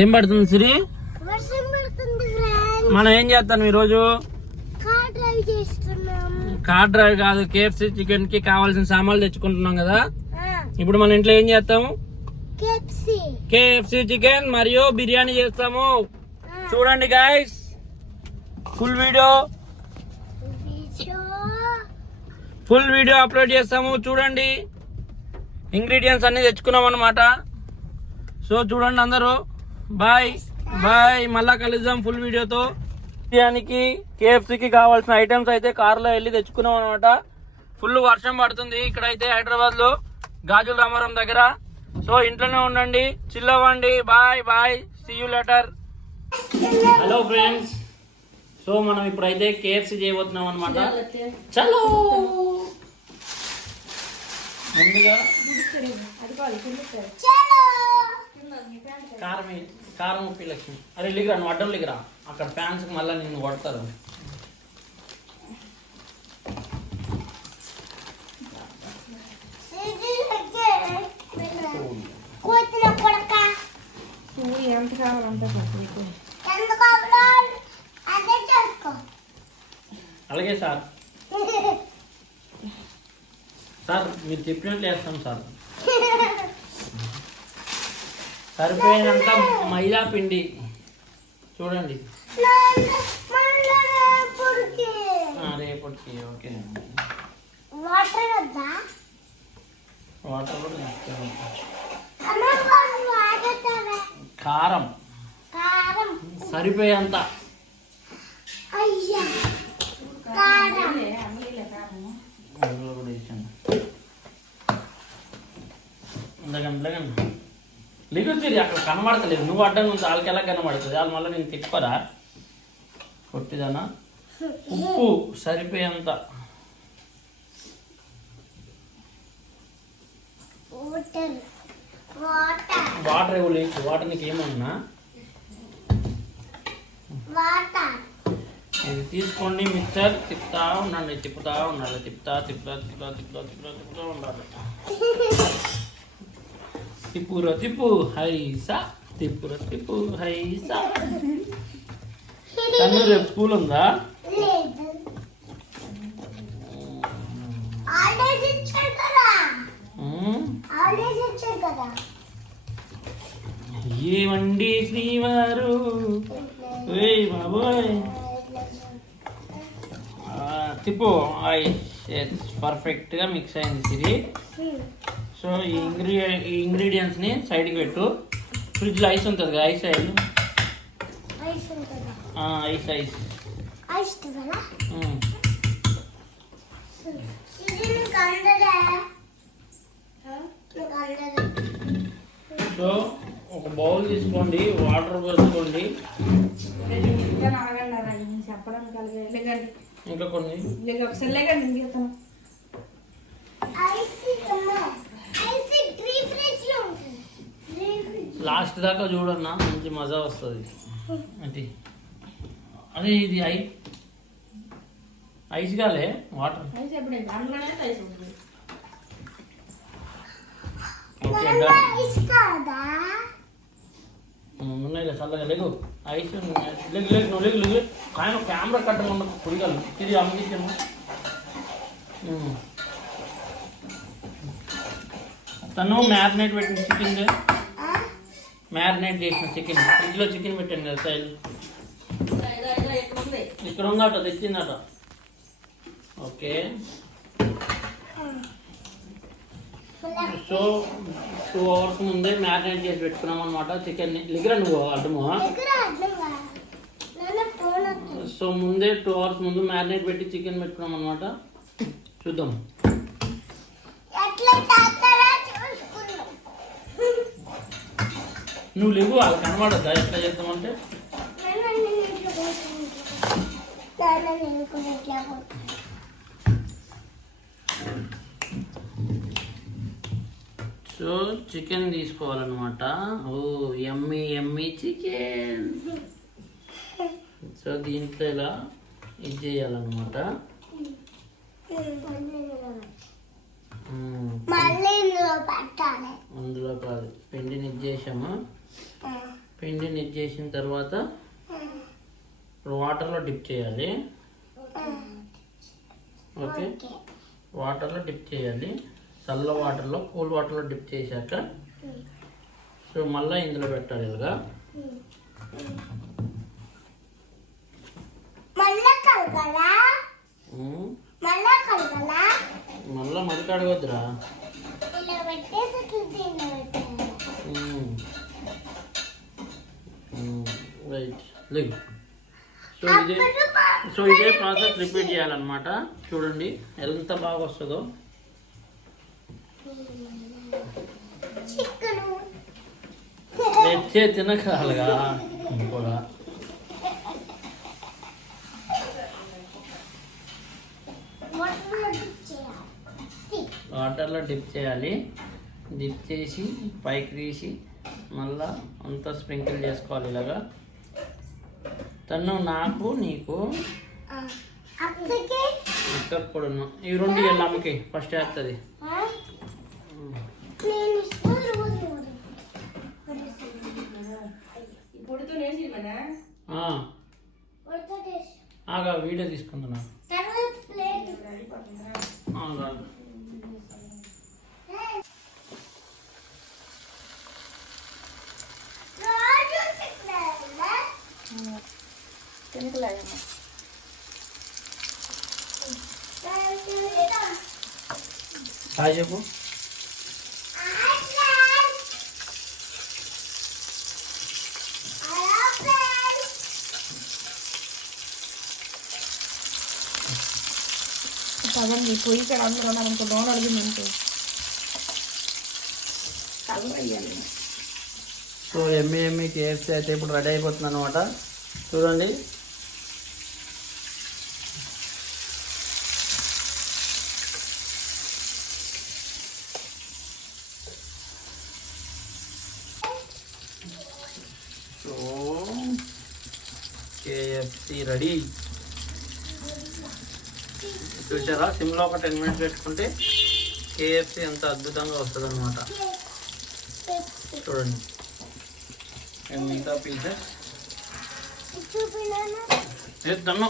ఏం పడుతుంది సిరి? మనం ఏం చేస్తాం ఈరోజు? కార్ డ్రైవ్ కాదు, కేఎఫ్సి చికెన్ కి కావాల్సిన సామాన్లు తెచ్చుకుంటున్నాం కదా. ఇప్పుడు మన ఇంట్లో ఏం చేస్తాము? కేఎఫ్సి చికెన్ మరియు బిర్యానీ చేస్తాము. చూడండి గాయ్స్, ఫుల్ వీడియో అప్లోడ్ చేస్తాము. చూడండి, ఇంగ్రీడియంట్స్ అన్ని తెచ్చుకున్నాం అన్నమాట. సో చూడండి అందరూ, బాయ్ బాయ్, మళ్ళా కలుద్దాం ఫుల్ వీడియోతో. బిర్యానీకి కేఎఫ్సీకి కావాల్సిన ఐటమ్స్ అయితే కార్లో వెళ్ళి తెచ్చుకున్నాం అనమాట. ఫుల్ వర్షం పడుతుంది ఇక్కడైతే హైదరాబాద్ లో, గాజుల రామారం దగ్గర. సో ఇంట్లోనే ఉండండి, చిల్ అవ్వండి. Bye bye, see you later. Hello friends, so మనం ఇప్పుడైతే కేఎఫ్సీ చేయబోతున్నాం అనమాట. చలో, ముందుగా కారం ఉప్పి లక్ష్మి. అరే లిగరా, నువ్వు అడ్డం లిగరా, అక్కడ ఫ్యాన్స్ మళ్ళీ నిన్ను కొడతారు. అలాగే సార్, సార్ మీరు చెప్పినట్లు వేస్తాం సార్. సరిపోయినంత మైదా పిండి చూడండి, రేపటికి. ఓకే, వాటర్ కూడా కారం సరిపోయేంత. లిగుతుంది అక్కడ కనబడతలేదు, నువ్వు అడ్డం నుంచి వాళ్ళకి ఎలా కనబడుతుంది? వాళ్ళు మళ్ళీ నేను తిప్పరా కొట్టిదానా. ఉప్పు సరిపోయేంత, వాటర్ ఇవ్వలే. వాటర్ నీకు ఏమన్నా ఇది తీసుకోండి. మిక్సర్ తిప్పుతా ఉండండి, తిప్పుతా ఉండాలి, తిప్పుతా ఉండాలి. తిప్పుర తిప్పు హైసా, తిప్పుర తిప్పు హైసా. తను రేపు స్కూల్ ఉందా? ఏమండి శ్రీవారు, బాబోయ్. తిప్పు, పర్ఫెక్ట్ గా మిక్స్ అయింది సిరి. సో ఈ ఇంగ్రీడియంట్స్ ని సైడ్కి పెట్టు. ఫ్రిడ్జ్ లో ఐస్ ఉంటుంది కదా, ఐస్ సో ఒక బౌల్ తీసుకోండి, వాటర్ పోసుకోండి, ఇంకా కొన్ని లాస్ట్ దాకా చూడన్నా, మంచి మజా వస్తుంది. అంటే అదే ఇది ఐస్ కాలే, వాటర్. ఉన్నాయి చల్లగా లేగు ఐస్. లేగు ఆయన కెమెరా కట్టకుండా కుడిగాలు తిరిగి అమ్మించాము. తను మ్యారినేట్ పెట్టిన చికెన్, మ్యారినేట్ చేసిన చికెన్ ఫ్రిడ్జ్ లో చికెన్ పెట్టాను కదా సైడ్. ఇక్కడ ఉందట, తెచ్చిందట. ఓకే, సో 2 hours ముందే మ్యారినేట్ చేసి పెట్టుకున్నాం అనమాట చికెన్ ని. లిగరా నువ్వు అడ్డము. సో ముందే 2 hours ముందు మ్యారినేట్ పెట్టి చికెన్ పెట్టుకున్నాం అనమాట. చూద్దాం. నువ్వు లేవు, వాళ్ళు కనబడద్దా ఎట్లా చేద్దామంటే? సో చికెన్ తీసుకోవాలన్నమాట. ఓ యమ్మీ చికెన్. సో దీంట్లో ఇలా ఇది చేయాలన్నమాట. అందులో కాదు, పిండిని ఇది చేసాము. పిండిని ఇది చేసిన తర్వాత వాటర్లో డిప్ చేయాలి. ఓకే, వాటర్లో డిప్ చేయాలి. చల్ల వాటర్లో, కూల్ వాటర్లో డిప్ చేశాక సో మళ్ళీ ఇందులో పెట్టాలి. ఇలాగా మళ్ళా మరి కడగొద్దురా. Right, leg. సో ఇదే ప్రాసెస్ రిపీట్ చేయాలన్నమాట. చూడండి ఎంత బాగా వస్తుందో. తెచ్చే తినకాలుగా కూడా వాటర్లో డిప్ చేయాలి. డిప్ చేసి పైకి తీసి మళ్ళా అంతా స్ప్రింకిల్ చేసుకోవాలి. ఇలాగా తను నాకు నీకు అక్కడ ఇవి రెండు వెళ్ళి అమ్మకి ఫస్ట్ వేస్తుంది. ఆగా వీడియో తీసుకుంటున్నా. హాయ్ చెప్పు. పదండి పొయ్యి ఇక్కడ అందరూ మనకు లోన్ అడిగిందంటే సో ఎమ్మి కేఎఫ్సీ అయితే ఇప్పుడు రెడీ అయిపోతుంది అనమాట. చూడండి సో కేఎఫ్సీ రెడీ. చూసారా, సిమ్లో ఒక 10 minutes పెట్టుకుంటే కేఎఫ్సీ ఎంత అద్భుతంగా వస్తుంది అనమాట. చూడండి మిగతా పీసెస్ దన్ను